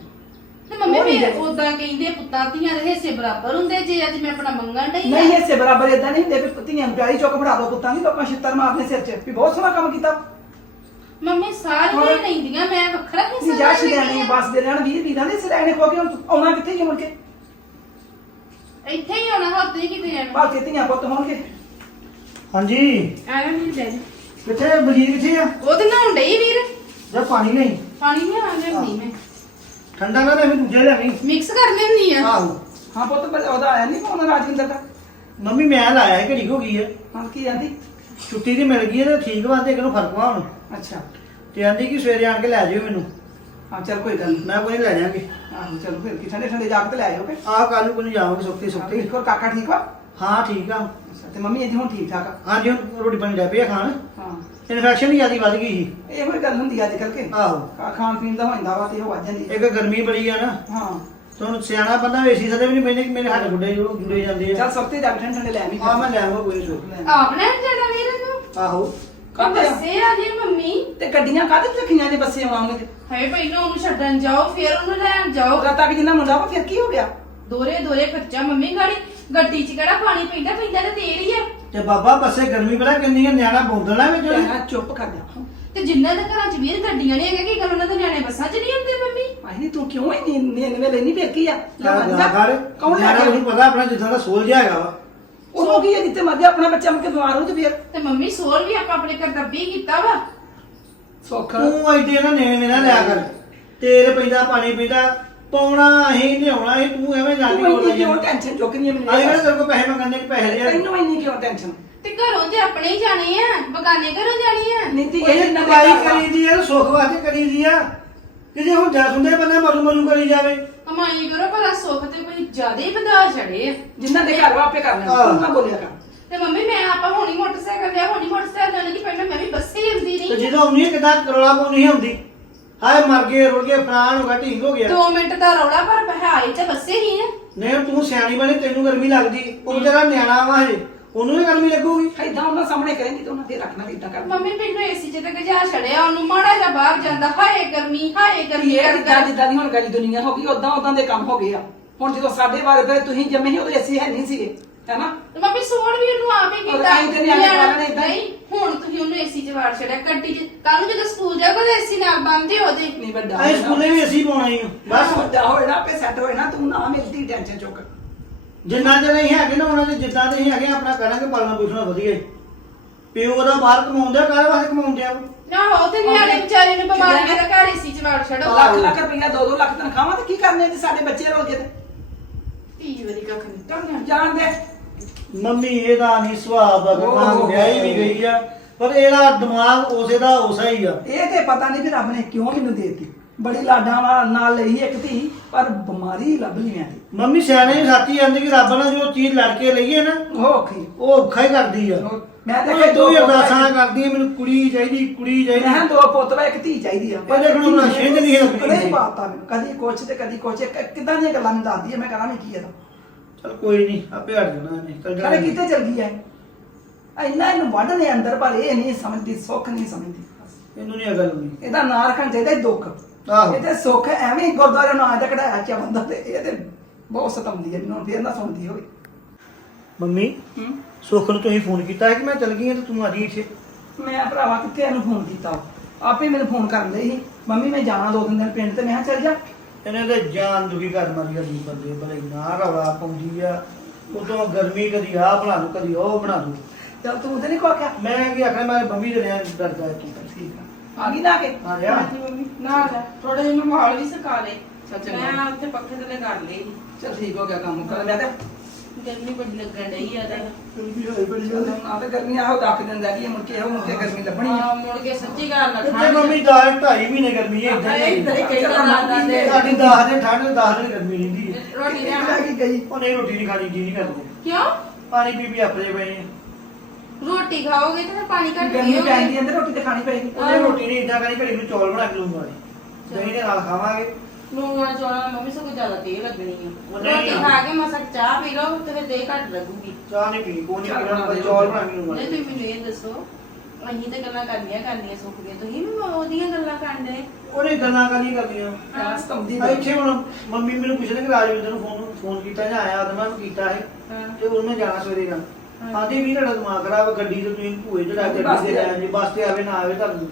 ਤੇ ਮੰਮੀ ਉਹ ਨਹੀਂ ਮੇਰੇ ਦੇਣੀ। ਉਦਾਂ ਕਹਿੰਦੇ ਪੁੱਤਾਂ ਧੀਆਂ ਦੇ ਹਿੱਸੇ ਬਰਾਬਰ ਹੁੰਦੇ ਜੇ ਅੱਜ ਮੈਂ ਆਪਣਾ ਮੰਗਣ ਡਈ ਨਹੀਂ ਆ ਹਿੱਸੇ ਬਰਾਬਰ ਇਦਾਂ ਨਹੀਂ ਹੁੰਦੇ ਵੀ ਧੀਆਂ ਨੂੰ ਪਿਆਰੀ ਚੁੱਕ ਫੜਾ ਦੋ ਪੁੱਤਾਂ ਦੀ ਲੋਕਾਂ ਛਿੱਤਰ ਮਾਰਨੇ ਸਿਰ 'ਚ। ਵੀ ਬਹੁਤ ਸੋਹਣਾ ਕੰਮ ਕੀਤਾ। ਮੰਮੀ ਸਾਰੀਆਂ ਹੋਰ? ਹੀ ਲੈਂਦੀਆਂ ਮੈਂ ਵੱਖਰਾ ਨਹੀਂ ਹਿੱਸਾ ਜਾ ਲੈ ਛਿੜਿਆਣੇ ਲੈਂਦੀ ਬਸ ਦੇ ਰਹਿਣ ਵੀਰ ਵੀਰਾਂ ਦੇ ਸਿਰਾਣੇ ਖੋ ਕੇ ਹੁਣ ਤੂੰ ਆਉਣਾ ਕਿੱਥੇ ਹੀ ਮੁੜ ਕੇ? ਆ। ਇੱਥੇ ਹੀ ਆਉਣਾ ਹੱਥ ਹੀ ਕਿਤੇ ਜਾਣਾ। ਭਾਵੇਂ ਧੀਆਂ ਪੁੱਤ ਹੋਣਗੇ। ਹਾਂਜੀ। ਆਇਆ ਨਹੀਂ ਲੈ ਜਾ। ਕਿੱਥੇ ਬਲਜੀਤ ਕਿੱਥੇ ਆ? ਉਹ ਤੇ ਨਹਾਉਣ ਡਈ ਵੀਰ। ਜਾ ਪਾਣੀ ਨਹੀਂ ਪਾਣੀ ਨਹੀਂ ਆ ਲੈਂਦੀ ਮੈਂ ਠੰਡਾ ਨਾ ਲੈ ਦੂਜੇ ਲਿਆਵੀਂ ਮਿਕਸ ਕਰ ਲੈਂਦੀ ਆ। ਆਹੋ। ਹਾਂ ਪੁੱਤ ਪਰ ਉਹਦਾ ਆਇਆ ਨਹੀਂ ਫੋਨ ਰਾਜਵਿੰਦਰ ਦਾ? ਮੰਮੀ ਮੈਂ ਲਾਇਆ ਘੜੀ ਹੋ ਗਈ ਹੈ ਹਾਂ ਕੀ ਆਂਦੀ? ਛੁੱਟੀ ਦੀ ਮਿਲ ਗਈ ਹੈ ਤੇ ਠੀਕ ਵਾ ਤੇ ਕਿਨੂੰ ਫ਼ਰਕ ਵਾ ਹੁਣ। ਅੱਛਾ। ਤੇ ਆਂਦੀ ਕਿ ਸਵੇਰੇ ਆਣ ਕੇ ਲੈ ਜਾਇਓ ਮੈਨੂੰ। ਹਾਂ ਚੱਲ ਕੋਈ ਗੱਲ ਨਹੀਂ ਮੈਂ ਕੋਈ ਲੈ ਜਾਾਂਗੇ ਆਹੋ ਚਲੋ ਫਿਰ ਕੀ ਠੰਡੇ ਠੰਡੇ ਜਾ ਕੇ ਤੇ ਲੈ ਆਇਓ ਕਿ ਆਹ ਕੱਲ ਨੂੰ ਕੋਈ ਜਾਵਾਂਗੇ ਸੁੱਤੀ ਸੁੱਤੀ ਹੋਰ ਕਾਕਾ ਠੀਕ ਵਾ? ਹਾਂ ਠੀਕ ਆ। ਅੱਛਾ ਤੇ ਮੰਮੀ ਇਹਦੀ ਹੁਣ ਠੀਕ ਠਾਕ ਆ? ਹਾਂਜੀ ਹੁਣ ਰੋਟੀ ਪਾਣੀ ਲੈ ਪਿਆ ਖਾਣ। ਹਾਂ। ਇਨਫੈਕਸ਼ਨ ਹੀ ਜ਼ਿਆਦਾ ਵੱਧ ਗਈ ਸੀ। ਇਹੋ ਹੀ ਗੱਲ ਹੁੰਦੀ ਅੱਜ ਕੱਲ ਕੇ। ਆਹੋ। ਖਾ- ਖਾਣ ਪੀਣ ਦਾ ਹੁੰਦਾ ਵਾ ਤੇ ਉਹ ਵੱਜ ਜਾਂਦੀ। ਇੱਕ ਗਰਮੀ ਬੜੀ ਆ ਨਾ। ਹਾਂ। ਤੇ ਹੁਣ ਸਿਆਣਾ ਬੰਦਾ ਏਸੀ ਸਦੇ ਵੀ ਨਹੀਂ ਕਿ ਮੇਰੇ ਹੱਥ ਗੁੱਡੇ ਜੁੜੇ ਜਾਂਦੇ ਆ। ਚੱਲ ਸਭ ਜਾ ਕੇ ਠੰਡੇ ਠੰਡੇ ਲੈ ਆਵੀਂ। ਆ ਮੈਂ ਲੈ ਆਵਾਂ ਕੋਈ ਸੋ ਆਪ ਲੈਣ ਜਾਣਾ ਵੀਰ ਨੂੰ ਆਹੋ। ਕਾਹਦੇ ਆ? ਬੱਸੇ ਆ ਜੀ ਮੰਮੀ। ਤੇ ਗੱਡੀਆਂ ਕਾਹਦੇ ਰੱਖੀਆਂ ਨੇ ਬੱਸੇ ਆਵਾਂਗੇ ਹਾਏ ਪਹਿਲਾਂ ਉਹਨੂੰ ਛੱਡਣ ਜਾਓ ਫਿਰ ਉਹਨੂੰ ਲੈਣ ਜਾਓ। ਉਦੋਂ ਤੱਕ ਜਿੰਨਾ ਮੁੰਡਾ ਵਾ ਫਿਰ ਕੀ ਹੋ ਗਿਆ? ਦੋਰੇ ਦੋਰੇ ਖਰਚਾ ਮੰਮੀ ਗਾੜੀ। ਗੱਡੀ 'ਚ ਕਿਹੜਾ ਪਾਣੀ ਪੈਂਦਾ ਪੈਂਦਾ ਤੇ ਤੇਲ ਹੀ ਆ। ਤੇ ਬਾਬਾ ਬੱਸੇ ਗਰਮੀ ਬੜਾ ਕਿੰਨੀ ਹੈ ਨਿਆਣਾ ਬੋਲਣਾ ਵਿੱਚ ਉਹਦੇ। ਚੁੱਪ ਕਰ ਜਾ। ਤੇ ਜਿੰਨਾਂ ਦੇ ਘਰਾਂ 'ਚ ਵੀਰ ਗੱਡੀਆਂ ਨੇ ਹੈਗੇ ਕੀ ਗੱਲ ਉਹਨਾਂ ਦੇ ਨਿਆਣੇ ਬੱਸਾਂ 'ਚ ਨਹੀਂ ਹੁੰਦੇ ਮੰਮੀ? ਆਹੀ ਤੂੰ ਕਿਉਂ ਇੰਨੀ ਨੀਂਦ ਵੇਲੇ ਨਹੀਂ ਵੇਖੀ ਆ? ਲੈ ਚੱਲ ਜਾ। ਕੌਣ ਲੈ ਨਿਆਣਾ ਗਿਆ ਨੂੰ ਪਤਾ ਆਪਣਾ ਜਿੱਦਾਂ ਦਾ ਸੋਲ ਜਿਹਾ ਹੈਗਾ ਵਾ। ਉਹ ਕੀ ਹੈ ਜਿੱਤੇ ਮਰਦੇ ਆਪਣਾ ਬੱਚਾ ਮੁੱਕੇ ਬਿਮਾਰ ਹੋ ਤੇ ਫਿਰ। ਤੇ ਮੰਮੀ ਸੋਲ ਵੀ ਆਪਾਂ ਆਪਣੇ ਘਰ ਦੱਬੀ ਕੀਤਾ ਵਾ। ਸੁੱਖ। ਤੂੰ ਐਡੇ ਨਾ ਨੇਵੇਂ ਨਾ ਲਿਆ ਕਰ। ਤੇਲ ਪੈਂਦਾ ਪਾਣੀ ਪੈਂਦਾ ਪਾਉਣਾ ਅਸੀਂ ਲਿਆਉਣਾ ਅਸੀਂ ਤੂੰ ਐਵੇਂ ਜਾਂਦੀ ਤੂੰ ਹੋ ਇੰਨੀ ਕਿਉਂ ਟੈਨਸ਼ਨ ਚੁੱਕਣੀ ਹੈ ਮੈਨੂੰ? ਆਈ ਇਹ ਨਾ ਦੱਸ। ਤੇਰੇ ਕੋਲ ਪੈਸੇ ਮੰਗਣ ਦੇ ਕਿ ਪੈਸੇ ਦੇ ਤੈਨੂੰ ਇੰਨੀ ਕਿਉਂ ਟੈਨਸ਼ਨ ਤੇ ਘਰੋਂ ਤੇ ਆਪਣੇ ਹੀ ਜਾਣੇ ਆ ਬਗਾਨੇ ਘਰੋਂ ਜਾਣੀ ਆ। ਨੀਤੀ ਇਹ ਇਹਨਾਂ ਦੇ ਕਮਾਈ ਘਰ ਵਾ। ਕਰੀ ਦੀ ਆ ਸੁੱਖ ਵਾਸਤੇ ਕਰੀ ਦੀ ਆ। ਕਿ ਜੇ ਹੁਣ ਜਸ ਹੁੰਦੇ ਬੰਦਾ ਮਰੂ ਮਰੂ ਕਰੀ ਜਾਵੇ। ਕਮਾਈ ਕਰੋ ਭਲਾ ਸੁੱਖ ਤੇ ਕੋਈ ਜ਼ਿਆਦਾ ਹੀ ਵਧਾ ਛੜੇ ਆ। ਜਿਨ੍ਹਾਂ ਦੇ ਘਰ ਵਾ ਆਪੇ ਕਰ ਲੈਣਾ ਤੂੰ ਨਾ ਬੋਲਿਆ ਕਰ ਤੇ ਮੰਮੀ ਮੈਂ ਆਪਾਂ ਹੁਣੀ ਮੋਟਰਸਾਈਕਲ ਲਿਆ ਹੁਣੀ ਮੋਟਰਸਾਈਕਲ ਲੈਣ ਲੱਗੀ ਪਹਿਲਾਂ ਮੈਂ ਵੀ ਬੱਸੇ ਹੀ ਆਉਂਦੀ ਤੇ ਰਹੀ ਜਦੋਂ ਆਉਣੀ ਹੈ ਕਿਦਾਂ ਕਰੋਲਾ ਪਾਉਣੀ ਹੁੰਦੀ। ਹਾਏ ਮਰ ਗਏ ਰੁੜ ਗਏ ਫਰਾਨ ਹੋ ਗਿਆ ਢੀਂਗ ਹੋ ਗਿਆ। 2 ਮਿੰਟ ਦਾ ਰੌਲਾ ਪਰ ਹੈ ਤੇ ਬੱਸੇ ਹੀ ਆ ਨਹੀਂ ਤੂੰ ਸਿਆਣੀ ਬਣੇ ਤੈਨੂੰ ਗਰਮੀ ਲੱਗਦੀ। ਉਹ ਜਿਹੜਾ ਨਿਆਣਾ ਵਾ ਹਜੇ। ਉਹਨੂੰ ਵੀ ਗਰਮੀ ਲੱਗੂਗੀ। ਐਦਾਂ ਉਹਨਾਂ ਸਾਹਮਣੇ ਕਰੇਂਗੀ ਤਾਂ ਉਹਨਾਂ ਫੇਰ ਰੱਖਣਾ ਵੀ ਇਦਾਂ ਕਰ ਮੰਮੀ ਮੈਨੂੰ ਏਸੀ 'ਚ ਤੇ ਗਜਾ ਛੜਿਆ ਉਹਨੂੰ ਮਾੜਾ ਜਿਹਾ ਬਾਹਰ ਜਾਂਦਾ। ਹਾਏ ਗਰਮੀ ਹਾਏ ਗਰਮੀ ਇਹ ਕਰਦਾ ਜਿੱਦਾਂ ਜਿੱਦਾਂ ਦੀ ਹੁਣ ਗਲੀ ਦੁਨੀਆ ਹੋ ਗਈ ਉਦਾਂ ਉਦਾਂ ਦੇ ਕੰਮ ਹੋ ਗਏ ਆ। ਹੁਣ ਜਦੋਂ ਸਾਡੇ ਬਾਰੇ ਤੇ ਤੁਸੀਂ ਜੰਮੇ ਸੀ ਉਦੋਂ ਅਸੀਂ ਹੈ ਨਹੀਂ ਸੀਗੇ। ਹੈਨਾ ਤੇ ਮੰਮੀ ਸੋਣ ਵੀ ਉਹਨੂੰ ਆਪ ਹੀ ਕੀਤਾ। ਅਸੀਂ ਤੇ ਨਿਆਣੇ ਨਿਆਣਾ- ਪਾਲਣੇ ਏਦਾਂ ਹੀ। ਨਹੀਂ ਹੁਣ ਤੁਸੀਂ ਉਹਨੂੰ ਏਸੀ 'ਚ ਵਾੜ ਛੜਿਆ ਗੱਡੀ 'ਚ ਕੱਲ ਨੂੰ ਜਦੋਂ ਸਕੂਲ ਜਾਊਗਾ ਤੇ ਏਸੀ ਨਾਲ ਬੰਦੇ ਉਹਦੇ ਨਹੀਂ ਵੱਡਾ ਅਸੀਂ ਸਕੂਲੇ ਵੀ ਅਸੀਂ ਪਾਉਣਾ ਹੀ ਆ। ਬਸ ਬਸ। ਵੱਡਾ ਹੋਏ ਨਾ ਆਪੇ ਸੈੱਟ ਹੋਏ ਨਾ ਤੂੰ ਨਾ ਮਿਲਦੀ ਟੈਨਸ਼ਨ ਚੁੱਕ। ਜਿੰਨਾ ਚਿਰ ਅਸੀਂ ਹੈਗੇ ਨਾ ਉਹਨਾਂ ਦੇ ਜਿੱਦਾਂ ਦੇ ਅਸੀਂ ਹੈਗੇ ਆਪਣਾ ਕਰਾਂਗੇ ਪਾਲਣਾ ਪੋਸ਼ਣਾ ਵਧੀਆ। ਹੀ। ਪਿਓ ਉਹਦਾ ਬਾਹਰ ਕਮਾਉਂਦਾ ਕਾਹਦੇ ਵਾਸਤੇ ਕਮਾਉਂਦਾ? ਨਾ ਹੋ ਤੇ ਨਿਆਣੇ ਵਿਚਾਰੇ ਨੂੰ ਬਿਮਾਰੀਆਂ ਦਾ ਘਰ ਏਸੀ ਚ ਵਾੜ ਛੜੋ ਲੱਖ ਲੱਖ ਰੁਪਈਆ 2-2 ਲੱਖ ਤਨਖਾਹਾਂ ਤੇ ਕੀ ਕਰਨੇ ਜੀ ਸਾਡੇ ਬੱਚੇ ਰੋਲ ਕੇ ਤੇ? ਧੀ ਵਾਰੀ ਕੱਖ ਨਹੀਂ ਕਰਨਾ ਜਾਣ ਦੇ। ਮੰਮੀ ਇਹਦਾ ਨਹੀਂ ਸੁਭਾਅ ਓਹ। ਹੋ ਵਿਆਹੀ ਵੀ ਗਈ ਆ ਪਰ ਇਹਦਾ ਦਿਮਾਗ ਉਸੇ ਦਾ ਉਸਾ ਹੀ ਆ। ਇਹ ਤੇ ਪਤਾ ਨਹੀਂ ਵੀ ਰੱਬ ਨੇ ਕਿਉਂ ਮੈਨੂੰ ਦੇਤੀ। ਬੜੀ ਲਾਡਾਂ ਵਾਲਾ ਨਾਲ ਲਈ ਇੱਕ ਧੀ ਪਰ ਬਿਮਾਰੀ ਲੱਭ ਲਈ ਮੈਂ ਤੇ। ਮੰਮੀ ਸਿਆਣੇ ਸਾਥੀ ਜਾਂਦੇ ਕਿ ਰੱਬ ਨਾਲ ਜੋ ਚੀਜ਼ ਲੜ ਕੇ ਲਈਏ ਨਾ ਉਹ ਔਖੀ। ਉਹ ਔਖਾ ਹੀ ਕਰਦੀ ਆ। ਉਹ- ਮੈਂ ਤਾਂ ਉਹ ਕਿਹਾ ਦੋ ਹੀ ਅਰਦਾਸਾਂ ਕਰਦੀ ਆ ਮੈਨੂੰ ਕੁੜੀ ਚਾਹੀਦੀ ਕੁੜੀ ਮੈਂ ਕਿਹਾ ਚਾਹੀਦੀ ਦੋ ਪੁੱਤ ਵਾ ਇੱਕ ਧੀ ਚਾਹੀਦੀ ਆ। ਇਹਦੇ ਕੋਲ ਆਪਣਾ ਛਿੰਝ ਨਹੀਂ ਹੈ। ਨਹੀਂ ਬਾਤਾਂ ਮੈਨੂੰ? ਕਦੀ ਕੁਛ ਤੇ ਕਦੀ ਕੁਛ। ਕਿੱਦਾਂ ਦੀਆਂ ਗੱਲਾਂ ਮੈਨੂੰ ਦੱਸਦੀ ਆ? ਮੈਂ ਕਰਾਂ ਵੀ ਕੀ ਇਹਦਾ? ਚਲ ਕੋਈ ਨਹੀਂ ਆਪੇ ਹਟ ਜਾਣਾ ਇਹਨੇ ਚੱਲ ਕਦੇ ਜਾਣਾ ਕਿੱਥੇ ਚਲ ਗਈ ਐ? ਇੰਨਾ ਇਹਨੂੰ ਵੱਢਨੇ ਅੰਦਰ ਪਰ ਇਹ ਨਹੀਂ ਸਮਝਦੀ ਸੁੱਖ ਨਹੀਂ ਸਮਝਦੀ। ਇਹਨੂੰ ਨਹੀਂ ਅਗਲ ਨਹੀਂ ਇਹਦਾ ਨਾਂ ਰੱਖਣ ਚਾਹੀਦਾ ਦੁੱਖ। ਆਹੋ। ਇਹ ਤੇ ਸੁੱਖ ਐਵੇਂ ਹੀ ਗੁਰਦੁਆਰੇ ਨਾਂ ਦਾ ਕਢਾਇਆ ਚਾ ਬੰਦਾ ਤੇ ਇਹ ਤੇ ਬਹੁਤ ਸਤਾਉਂਦੀ ਹੈ ਮੈਨੂੰ ਫੇਰ ਨਾ ਸੁਣਦੀ ਹੋਵੇ। ਮੰਮੀ ਹੂੰ? ਸੁੱਖ ਨੂੰ ਤੁਸੀਂ ਫੋਨ ਕੀਤਾ ਹੈ ਕਿ ਮੈਂ ਚਲ ਗਈ ਹਾਂ ਤੇ ਤੂੰ ਆ ਜੀ ਇੱਥੇ? ਮੈਂ ਭਰਾਵਾ ਕਿੱਥੇ ਇਹਨੂੰ ਫੋਨ ਕੀਤਾ ਆਪੇ ਮੈਨੂੰ ਫੋਨ ਕਰਨ ਲਈ ਸੀ। ਮੰਮੀ ਮੈਂ ਜਾਣਾ ਦੋ ਤਿੰਨ ਦਿਨ ਪਿੰਡ ਤੇ ਮੈਂ ਕਿਹਾ ਚੱਲ ਜਾ। ਇਹਨੇ ਤੇ ਜਾਨ ਦੁਖੀ ਕਰ ਮਾਰੀ ਆ ਦੀ ਬੰਦੇ ਬੜੇ ਨਾ ਰੌਲਾ ਪਾਉਂਦੀ ਆ। ਉਦੋਂ ਗਰਮੀ ਕਦੀ ਆ ਬਣਾ ਦੂ ਕਦੀ ਉਹ ਬਣਾ ਦੂ ਚੱਲ ਤੂੰ ਤੇ ਨਹੀਂ ਕੋ ਕਿਹਾ ਮੈਂ ਕੀ ਆਖਿਆ ਮੈਂ ਬੰਬੀ ਦੇ ਰਿਆਂ ਡਰਦਾ ਤੂੰ ਠੀਕ ਆ। ਆ ਗਈ ਨਾ ਕੇ? ਆ ਰਿਹਾ ਹਾਂਜੀ ਮੰਮੀ ਨਾ ਲੈ ਥੋੜੇ ਜਿਹਾ ਮੈਂ ਵੀ ਸੁਕਾ ਲੇ ਚੱਲ ਚੰਗਾ। ਮੈਂ ਉੱਥੇ ਪੱਖੇ ਥੱਲੇ ਕਰ ਲਈ। ਚੱਲ ਠੀਕ ਹੋ ਗਿਆ ਕੰਮ ਕਰ ਲਿਆ ਤੇ ਗਰਮੀ ਬੜੀ ਲੱਗਣ ਡਈ ਆ ਤੇ। ਗਰਮੀ ਹੋਈ ਬੜੀ ਗੱਲ ਨਾ ਤੇ ਗਰਮੀ ਆਹੋ ਡੱਕ ਦਿੰਦਾ ਕਿ ਮੁੜ ਕੇ ਇਹੋ ਮੁੜ ਕੇ ਗਰਮੀ ਲੱਭਣੀ ਆ। ਆ ਮੁੜ ਕੇ ਸੱਚੀ ਗੱਲ ਇੱਥੇ ਲੱਖਾਂ ਮੰਮੀ ਦਾ ਢਾਈ ਮਹੀਨੇ ਗਰਮੀ ਹੈ ਇਦਾਂ ਨਹੀਂ, ਨਹੀਂ, ਕਈ ਚੱਲ ਗੱਲਾਂ ਦਾ ਤੇ- ਸਾਡੀ 10 ਦਿਨ ਠੰਡ 10 ਦਿਨ ਗਰਮੀ ਰਹਿੰਦੀ ਹੈ ਰੋਟੀ ਇਹ ਲਿਆਵਾਂ ਕੀ ਗਈ? ਉਹ ਨਹੀਂ ਰੋਟੀ ਨਹੀਂ ਖਾਣੀ ਜੀ ਨਹੀਂ ਕਰਦੇ। ਕਿਉਂ? ਪਾਣੀ ਪੀ ਪੀ ਆਪਰੇ ਪਏ ਨੇ। ਰੋਟੀ ਖਾਓਗੇ ਤੇ ਫਿਰ ਪਾਣੀ ਘੱਟ ਗਰਮੀ ਪੀਓਗੇ। ਪੈਂਦੀ ਅੰਦਰ ਰੋਟੀ ਤੇ ਖਾਣੀ ਪਏਗੀ। ਉਹਨੇ ਰੋਟੀ ਨਹੀਂ ਇਦਾਂ ਕਰੀ ਘੜੀ ਨੂੰ ਚੌਲ ਬਣਾ ਕੇ ਲੂੰਗਾ ਦਹੀਂ ਦੇ ਨਾਲ ਖਾਵਾਂਗੇ। ਨੂੰਆਂ ਚੋਣਾ ਮੰਮੀ ਸਗੋਂ ਜ਼ਿਆਦਾ ਤੇਲ ਲੱਗਣੀ ਆ। ਉਹ ਨਹੀਂ ਰੋਟੀ। ਖਾ ਕੇ ਮਸਕ ਚਾਹ ਪੀ ਲਓ ਤੇ ਫਿਰ ਦੇ ਘੱਟ ਲੱਗੂਗੀ। ਚਾਹ ਨਹੀਂ ਪੀ ਕੋਈ ਨਹੀਂ ਪੀਣਾ ਬਣਾ ਚੌਲ ਬਣਾ ਕੇ ਲੂੰਗਾ ਨਹੀਂ ਤੁਸੀਂ ਮੈਨੂੰ ਇਹ ਦੱਸੋ ਅਸੀਂ ਤੇ ਗੱਲਾਂ ਕਰਨੀਆਂ ਕਰਨੀਆਂ ਸੁੱਕ ਗਏ ਤੁਸੀਂ ਵੀ ਉਹਦੀਆਂ ਗੱਲਾਂ ਕਰਦੇ ਉਹਨੇ ਗੱਲਾਂ ਕਾਹਦੀ ਕਰਦੀਆਂ ਹਾਂ। ਸਤੰਦੀ ਆ ਇੱਥੇ ਹੁਣ ਮੰਮੀ ਮੈਨੂੰ ਪੁੱਛਦੇ ਕਿ ਰਾਜਵਿੰਦਰ ਨੂੰ ਫੋਨ ਫੋਨ ਕੀਤਾ ਜਾਂ ਆਇਆ ਤਾਂ ਮੈਂ ਕੀਤਾ ਹੈ ਹਾਂ। ਤੇ ਉਹਨੇ ਜਾਣਾ ਸਵੇਰੇ ਨਾਲ। ਹਾਂ। ਆਂਦੇ ਵੀ ਤੁਹਾਡਾ ਦਿਮਾਗ ਖਰਾਬ ਹੈ, ਗੱਡੀ ਤੇ ਤੁਸੀਂ ਭੂਏ ਚੜਾ ਕੇ ਬੱਸ ਗੱਡੀ ਤੇ ਤੇ ਆਏ ਜੀ ਬੱਸ ਤੇ ਆਵੇ ਨਾ ਆਵੇ ਤੁਹਾਨੂੰ।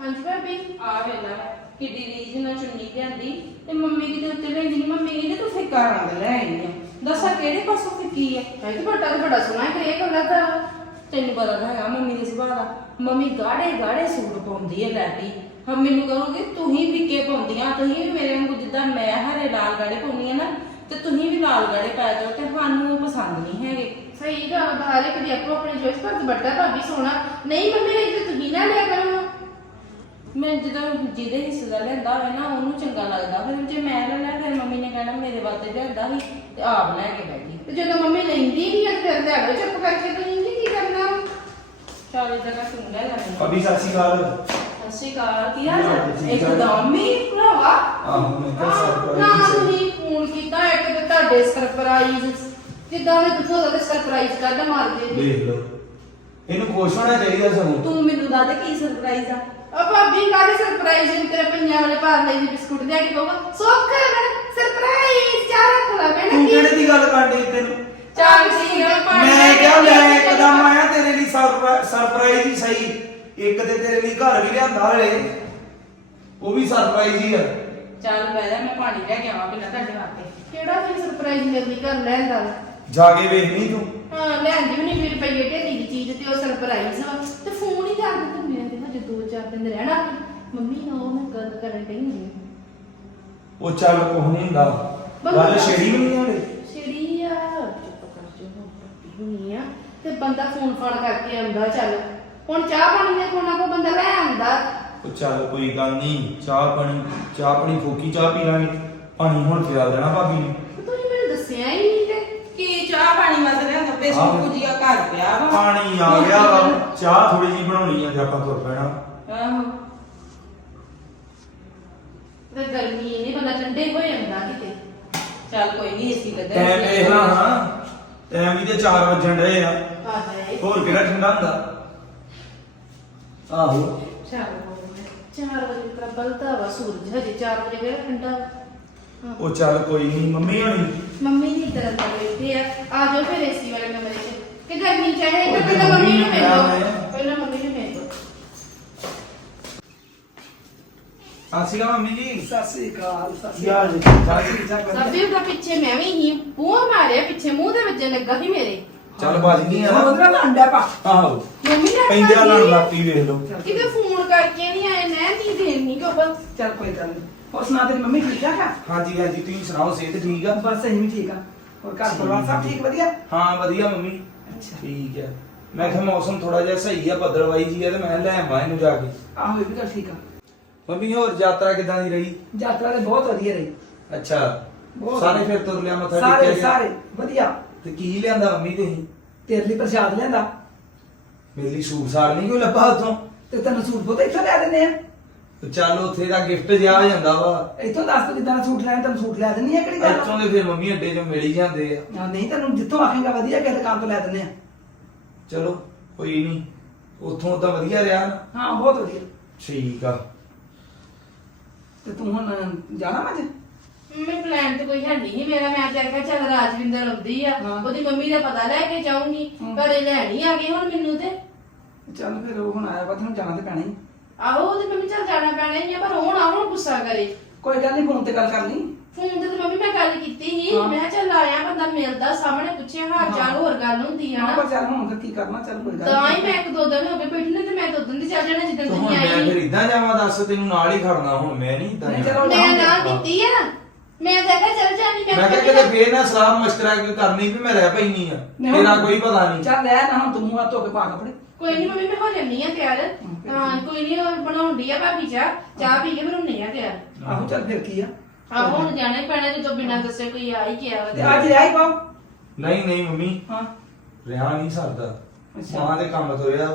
ਹਾਂਜੀ ਭਾਬੀ। ਆ ਵੇਲਾ ਕਿੱਡੀ ਰੀਜ ਨਾਲ ਚੁੰਨੀ ਲਿਆਂਦੀ। ਤੇ ਮੰਮੀ ਕਿਤੇ ਉੱਤੇ ਲੈਂਦੀ ਨਹੀਂ ਮੰਮੀ ਕਹਿੰਦੇ, ਤੂੰ ਫਿੱਕਾ ਰੰਗ ਲੈ ਆਈ ਆ। ਦੱਸਾਂ ਕਿਹੜੇ ਪਾਸੋਂ ਫਿੱਕੀ ਆ? ਹੈ ਕਿ ਬੜਾ ਬੜਾ ਸੋਹਣਾ ਹੈ ਇਹ ਗੱਲਾਂ ਦਾ? ਤੈਨੂੰ ਪਤਾ ਤਾਂ ਹੈਗਾ, ਮੰਮੀ ਦੇ ਸੁਭਾਅ ਦਾ। ਮੰਮੀ ਗਾੜੇ ਗਾੜੇ ਸੂਟ ਪਾਉਂਦੀ ਹੈ ਲੈ ਹਮ ਮੈਨੂੰ ਕਹੋਗੇ, ਤੂੰ ਹੀ ਫਿੱਕੇ ਪਾਉਂਦੀਆਂ ਤੁਸੀਂ ਵੀ ਮੇਰੇ ਵਾਂਗੂ ਜਿੱਦਾਂ ਮੈਂ ਹਰੇ ਲਾਲ ਗਾੜੇ ਪਾਉਂਦੀ ਆ ਨਾ, ਤੇ ਤੁਸੀਂ ਵੀ ਲਾਲ ਗਾੜੇ ਪਾ ਜਾਓ, ਤੇ ਸਾਨੂੰ ਉਹ ਪਸੰਦ ਨਹੀਂ ਹੈਗੇ। ਸਹੀ ਗੱਲ ਬਾਹਰ ਇੱਕ ਦੀ ਆਪੋ ਆਪਣੀ ਚੋਇਸ ਪਰ ਦੁਪੱਟਾ ਭਾਬੀ ਸੋਹਣਾ। ਨਹੀਂ, ਮੰਮੀ ਇਹ ਤੇ ਤੁਸੀਂ ਨਾ ਲਿਆ ਕਰੋ। ਮੈਂ ਜਦੋਂ ਜਿਹਦੇ ਹਿੱਸੇ ਦਾ ਲੈਂਦਾ ਹੋਵੇ ਨਾ ਉਹਨੂੰ ਚੰਗਾ ਲੱਗਦਾ। ਫਿਰ ਜੇ ਮੈਂ ਲੈ ਲਿਆ ਫਿਰ ਮੰਮੀ ਨੇ ਕਹਿਣਾ ਮੇਰੇ ਵਾਸਤੇ ਲਿਆਂਦਾ ਸੀ ਤੇ ਆਪ ਲੈ ਕੇ ਬਹਿ ਗਈ। ਤੇ ਜਦੋਂ ਮੰਮੀ ਲੈਂਦੀ ਨਹੀਂ ਤੇ ਫਿਰ ਲੈ ਲਓ ਚੁੱਪ ਕਰਕੇ ਤੁਸੀਂ ਨਹੀਂ ਕੀ ਕਰਨਾ? ਚਾਲੇ ਜਗ੍ਹਾ ਸੁਣ ਲੈ ਜਾਣੀ ਅਭੀ ਸਤਿ ਸ਼੍ਰੀ ਅਕਾਲ। ਸਤਿ ਸ਼੍ਰੀ ਅਕਾਲ ਕੀ ਹਾਲ ਠਾਕ। ਇੱਕਦਮ ਹੀ ਭਰਾਵਾ? ਆਹੋ ਮੈਂ ਕਿਹਾ ਆਹ, ਨਾ ਸਰਪ੍ਰਾਈਜ਼ ਤੁਸੀਂ ਫੋਨ ਕੀਤਾ ਇੱਕ ਤੇ ਤੁਹਾਡੇ ਸਰਪ੍ਰਾਈਜ਼। ਜਿੱਦਾਂ ਦੇ ਤੁਸੀਂ ਉਹਦੇ ਸਰਪ੍ਰਾਈਜ਼ ਕੱਢ ਮਾਰਦੇ। ਜੀ ਦੇਖ ਲਓ। ਇਹਨੂੰ ਖੁਸ਼ ਹੋਣਾ ਚਾਹੀਦਾ ਸਗੋਂ ਤੂੰ ਮੈਨੂੰ ਦੱਸ ਦੇ ਕੀ ਸਰਪ੍ਰਾਈਜ਼ ਆ? ਆ ਭਾਬੀ ਕਾਹਦੇ ਸਰਪ੍ਰਾਈਜ਼ ਨੇ ਤੇਰੇ ਪੰਜਾਂ ਵਾਲੇ ਪਾਰਲੇ ਦੀ ਬਿਸਕੁਟ ਦੇ ਕੇ ਕਹੂਗਾ ਸੁੱਖ ਸਰਪ੍ਰਾਈਜ਼ ਚਾਹ ਰੱਖ ਲਾ ਤੂੰ ਭੈਣ ਕਿਹੜੇ ਦੀ ਗੱਲ ਕਰਨੀ ਤੈਨੂੰ? ਚਾਰ ਸੀ ਮੈਂ ਕਿਹਾ ਮੈਂ ਇੱਕਦਮ ਆਇਆ ਤੇਰੇ ਲਈ ਸਰਪ੍ਰਾਈਜ਼ ਹੀ ਸਹੀ। ਇੱਕ ਤੇ ਤੇਰੇ ਲਈ ਘਰ ਵੀ ਲਿਆਂਦਾ ਹਲੇ। ਉਹ ਵੀ ਸਰਪ੍ਰਾਈਜ਼ ਹੀ ਆ। ਚੱਲ ਬਹਿ ਜਾ ਮੈਂ ਪਾਣੀ ਲੈ ਕੇ ਆਵਾਂ ਪਹਿਲਾਂ ਤੁਹਾਡੇ ਵਾਸਤੇ। ਕਿਹੜਾ ਫਿਰ ਸਰਪ੍ਰਾਈਜ਼ ਜਲਦੀ ਕਰ ਲੈਂਦਾ ਵਾ ਜਾ ਕੇ ਵੇਖਣੀ ਤੂੰ। ਹਾਂ ਲੈਂਦੀ ਵੀ ਨਹੀਂ ਫਿਰ ਪਈਏ ਢੇਰੀ ਦੀ ਚੀਜ਼ ਤੇ ਉਹ ਸਰਪ੍ਰਾਈਜ਼ ਵਾ ਤੇ ਫੋਨ ਹੀ ਕਰ ਦਿੱਤਾ। ਮੇਰੇ ਦੋ ਚਾਰ ਦਿਨ ਰਹਿਣਾ ਮੰਮੀ ਨਾਲ ਉਹ ਮੈਂ ਗੱਲ ਕਰਨ ਡਈ ਹੁੰਦੀ ਆ। ਉਹ ਚੱਲ ਕੁਛ ਨਹੀਂ ਹੁੰਦਾ। ਗੱਲ ਛੇੜੀ ਵੀ ਨਹੀਂ ਹਲੇ ਛਿੜੀ ਆ। ਚੁੱਪ ਕਰ ਜੋ ਹੁਣ ਹੁਣੀ ਆ। ਤੇ ਬੰਦਾ ਫੋਨ ਫਾਨ ਕਰਕੇ ਆਉਂਦਾ ਚੱਲ। ਹੁਣ ਚਾਹ ਪਾਣੀ ਦੇ ਕੋਨਾ ਕੋ ਬੰਦਾ ਲੈ ਆਉਂਦਾ। ਉਹ ਚੱਲ ਕੋਈ ਗੱਲ ਨਹੀਂ ਚਾਹ ਪਾਣੀ ਚਾਹ ਪਾਣੀ ਫੋਕੀ ਚਾਹ ਪੀ ਲਾਂਗੇ। ਪਾਣੀ ਹੁਣ ਪਿਆ ਦੇਣਾ ਭਾਬੀ ਨੂੰ। ਤੂੰ ਹੀ ਮੈਨੂੰ ਦੱਸਿਆ ਹੀ ਨਹੀਂ ਤੇ ਕੀ ਚਾਹ ਪਾਣੀ ਵਾਸਤੇ ਲਿਆਂਦਾ ਆਹੋ। ਬੇਸਣ ਭੁਜੀਆ ਘਰ ਪਿਆ ਵਾ। ਪਾਣੀ ਆ ਗਿਆ ਵਾ ਚਾਹ ਥੋੜੀ ਜੀ ਬਣਾਉਣੀ ਆ ਤੇ ਆਪਾਂ ਤੁਰ ਪੈਣਾ ਆਹੋ ਤੇ ਗਰਮੀ ਨਹੀਂ ਬੰਦਾ ਠੰਡੇ ਹੋ ਜਾਂਦਾ ਕਿਤੇ। ਚੱਲ ਕੋਈ ਨਹੀਂ ਏਸੀ ਲੱਗਾ ਟਾਈਮ ਵੇਖ ਲਾ ਹਾਂ। ਟਾਈਮ ਵੀ ਤੇ 4 ਵਜਣ ਡਏ ਆ। ਆਹੇ ਹੋਰ ਕਿਹੜਾ ਠੰਡਾ ਹੁੰਦਾ? ਆਹੋ। ਚਾਰ ਵਜੇ ਤੱਕ ਬਲਦਾ ਵਾ ਸੂਰਜ ਹਜੇ 4 ਵਜੇ ਕਿਹੜਾ ਠੰਡਾ ਵਾ। ਹਾਂ। ਉਹ ਚੱਲ ਕੋਈ ਨਹੀਂ ਮੰਮੀ ਹੋਣੀ। ਮੰਮੀ ਨਹੀਂ ਤਰ੍ਹਾਂ ਦਾ ਬੈਠੇ ਆ। ਆ ਜਾਓ ਫਿਰ ਏਸੀ ਵਾਲੇ ਕਮਰੇ 'ਚ। ਕਿ ਗਰਮੀ ਚਾਹੇ ਉਹ ਤਾਂ ਤੇ ਪਹਿਲਾਂ ਮੰਮੀ ਨੂੰ ਮਿਲ ਲਓ। ਨੂੰ ਪਹਿਲਾਂ ਮੰਮੀ ਨੂੰ ਮਿਲ ਲਓ ਆਸੀਗਾ ਮੰਮੀ ਜੀ। ਸਤਿ ਸ੍ਰੀ ਅਕਾਲ ਸਤਿ ਸ੍ਰੀ ਅਕਾਲ। ਜੀ ਠੀਕ ਠਾਕ ਵਧੀਆ? ਸਭੀ ਉਹਦਾ ਪਿੱਛੇ ਮੈਂ ਵੀ ਹੀ ਬੂਹਾ ਮਾਰਿਆ ਪਿੱਛੇ ਮੂੰਹ ਦੇ ਵੱਜਣ ਲੱਗਾ ਸੀ ਮੇਰੇ। ਚੱਲ ਬਾਜ ਨਹੀਂ ਆ ਉਹਦੇ ਨਾਲ ਅੰਡਾ ਪਾ? ਆਹੋ। ਮੰਮੀ ਨੇ ਪੈਂਦੇ ਆ ਨਾਲ ਰਾਤੀ ਵੇਖ ਲਓ। ਕਿਤੇ ਫੋਨ ਕਰਕੇ ਨਹੀਂ ਆਏ ਮੈਂ ਨਹੀਂ ਦੇਣੀ ਕੋ ਬਸ ਚੱਲ ਕੋਈ ਗੱਲ ਨਹੀਂ ਹੋਰ ਸੁਣਾ ਤੇਰੀ ਮੰਮੀ ਠੀਕ ਠਾਕ ਆ? ਹਾਂਜੀ ਹਾਂਜੀ ਤੁਸੀਂ ਸੁਣਾਓ ਸਿਹਤ ਠੀਕ ਆ? ਬਸ ਅਸੀਂ ਵੀ ਠੀਕ ਆ। ਹੋਰ ਘਰ ਪਰਿਵਾਰ ਸਭ ਠੀਕ ਵਧੀਆ? ਹਾਂ ਵਧੀਆ ਮੰਮੀ। ਅੱਛਾ। ਠੀਕ ਹੈ ਮੈਂ ਕਿਹਾ ਮੌਸਮ ਥੋੜਾ ਜਿਹਾ ਸਹੀ ਆ ਬੱਦਲਵਾਈ ਜੀ ਆ ਤੇ ਮੈਂ ਲੈ ਆਵਾਂ ਇਹਨੂੰ ਜਾ ਕੇ। ਆਹੋ ਇਹ ਵੀ ਗੱਲ ਠੀਕ ਆ। ਮੰਮੀ ਹੋਰ ਯਾਤਰਾ ਕਿਦਾਂ ਦੀ ਰਹੀ? ਯਾਤਰਾ ਤੇ ਬਹੁਤ ਵਧੀਆ ਰਹੀ। ਅੱਛਾ ਬਹੁਤ ਸਾਰੇ ਫਿਰ ਤੁਰ ਲਿਆ ਮੱਥਾ ਸਾਰੇ ਟੇਕਿਆ ਗਿਆ? ਸਾਰੇ ਵਧੀਆ। ਤੇ ਕੀ ਲਿਆਂਦਾ ਮੰਮੀ ਤੁਸੀਂ? ਤੇਰੇ ਲਈ ਪ੍ਰਸ਼ਾਦ ਲਿਆਂਦਾ। ਮੇਰੇ ਲਈ ਸੂਟ ਸਾਰ ਨਹੀਂ ਕੋਈ ਲੱਭਾ ਉਥੋਂ? ਤੇ ਤੈਨੂੰ ਸੂਟ ਬਹੁਤ ਇੱਥੋਂ ਲੈ ਦਿੰਦੇ ਆ। ਚੱਲ ਉੱਥੇ ਦਾ ਗਿਫਟ ਜਿਹਾ ਆ ਜਾਂਦਾ ਵਾ। ਇੱਥੋਂ ਦੱਸ ਤੂੰ ਕਿਦਾਂ ਸੂਟ ਲੈਣਾ ਤੈਨੂੰ ਸੂਟ ਲੈ ਦਿੰਦੀ ਆ ਕਿਹੜੀ ਗੱਲ ਇੱਥੋਂ ਆ? ਦੇ ਫਿਰ ਮੰਮੀ ਅੱਡੇ 'ਚੋਂ ਮਿਲ ਹੀ ਜਾਂਦੇ ਆ। ਨਾ ਨਹੀਂ ਤੈਨੂੰ ਜਿੱਥੋਂ ਆਖੇਗਾ ਵਧੀਆ ਕਿਸੇ ਦੁਕਾਨ ਤੋਂ ਲੈ ਦਿੰਦੇ ਆ। ਚਲੋ ਕੋਈ ਨਹੀਂ। ਉੱਥੋਂ ਤਾਂ ਵਧੀਆ ਰਿਹਾ ਨਾ। ਹਾਂ ਬਹੁਤ ਵਧੀਆ। ਠੀਕ ਆ। ਤੇ ਤੂੰ ਹੁਣ ਜਾਣਾ ਮੱਝ ਮੈਂ ਪਲਾਨ ਤੇ ਕੋਈ ਹੈ ਨਹੀਂ ਮੇਰਾ ਮੈਂ ਤਾਂ ਆਖਿਆ ਚੱਲ ਰਾਜਵਿੰਦਰ ਆਉਂਦੀ ਆ। ਹਾਂ। ਉਹਦੀ ਮੰਮੀ ਦਾ ਪਤਾ ਲੈ ਕੇ ਜਾਊਂਗੀ ਹਮ। ਪਰ ਇਹ ਲੈਣੀ ਆ ਗਈ ਹੁਣ ਮੈਨੂੰ ਤੇ। ਚੱਲ ਫਿਰ ਉਹ ਹੁਣ ਆਇਆ ਵਾ ਤੈਨੂੰ ਜਾਣਾ ਤੇ ਪੈਣਾ ਹੀ। ਆਹੋ ਉਹਦੀ ਮੰਮੀ ਚੱਲ ਜਾਣਾ ਪੈਣਾ ਹੀ ਆ ਪਰ ਹੁਣ ਆਉਣ ਗੁੱਸਾ ਕਰੇ। ਕੋਈ ਗੱਲ ਨਹੀਂ ਫੋਨ ਤੇ ਗੱਲ ਕਰ ਲਈ। ਫੋਨ ਤੇ ਤਾਂ ਮੰਮੀ ਮੈਂ ਗੱਲ ਕੀਤੀ ਸੀ। ਹਾਂ। ਮੈਂ ਕਿਹਾ ਚੱਲ ਆਇਆ ਬੰਦਾ ਮਿਲਦਾ ਸਾਹਮਣੇ ਪੁੱਛਿਆ ਹਾਲ ਚਾਲ ਹੋਰ ਗੱਲ ਹੁੰਦੀ ਆ ਨਾ। ਪਰ ਚੱਲ ਹੁਣ ਕੀ ਕਰਨਾ ਚੱਲ ਕੋਈ ਗੱਲ ਤਾਂ ਹੀ। ਮੈਂ ਇੱਕ ਦੋ ਦਿਨ ਹੋ ਗਏ ਬੈਠੀ ਨੇ ਤੇ ਮੈਂ ਤਾਂ ਉਦੋਂ ਦੀ ਚੱਲ ਜਾਣਾ ਜਿੱਦਣ ਤੇ ਹੁਣ ਤੁਸੀਂ ਮੈਂ ਫਿਰ ਇਦਾਂ ਜਾਵਾਂ ਦੱਸ ਤੈਨੂੰ ਨਾਲ ਹੀ ਖੜਨਾ ਹੁਣ ਮੈਂ ਨਹੀਂ ਇਦਾਂ ਨਹੀਂ, ਜਾਣਾ। ਚਲੋ। ਮੈਂ ਨਾ। ਕੀਤੀ ਆ ਮੈਂ ਤਾਂ ਕਿਹਾ ਚੱਲ ਜਾਣੀ ਮੈਂ ਕਿਹਾ ਕਿਤੇ ਫੇਰ ਨਾ ਸਲਾਹ ਮਸ਼ਕਰਾ ਕੋਈ ਕਰਨੀ ਵੀ ਮੈਂ ਰਹਿ ਪੈਣੀ ਆ। ਨਹੀਂ, ਤੇਰਾ ਹੁਣ- ਕੋਈ ਪਤਾ ਨਹੀਂ। ਚੱਲ ਲੈ ਨਾ ਹੁਣ ਤੂੰ ਮੂੰਹ ਹੱਥ ਧੋ ਕੇ ਪਾ ਕੱਪੜੇ। ਕੋਈ ਨਹੀਂ ਮੰਮੀ ਮੈਂ ਹੋ ਜੰਨੀ ਆ ਤਿਆਰ। ਹਾਂ ਕੋਈ ਨਹੀਂ ਬਣਾਉਂਦੀ ਆ ਭਾਬੀ ਚਾਹ। ਚਾਹ ਪੀ ਕੇ ਫਿਰ ਹੁੰਨੇ ਆ ਤਿਆਰ। ਆਹੋ ਚੱਲ ਫਿਰ ਕੀ ਆ? ਆਹੋ ਹੁਣ ਜਾਣਾ ਹੀ ਪੈਣਾ ਜਦੋਂ ਬਿਨਾਂ ਦੱਸੇ ਕੋਈ ਆ ਹੀ ਗਿਆ ਵਾ। ਤੇ ਤੇ ਅੱਜ ਰਹਿ ਹੀ ਪਾਓ ਨਹੀਂ ਨਹੀਂ ਮੰਮੀ। ਹਾਂ। ਰਿਆ ਨਹੀਂ ਸਰਦਾ। ਅੱਛਾ। ਮਾਂ ਦੇ ਕੰਮ ਤੋਰਿਆ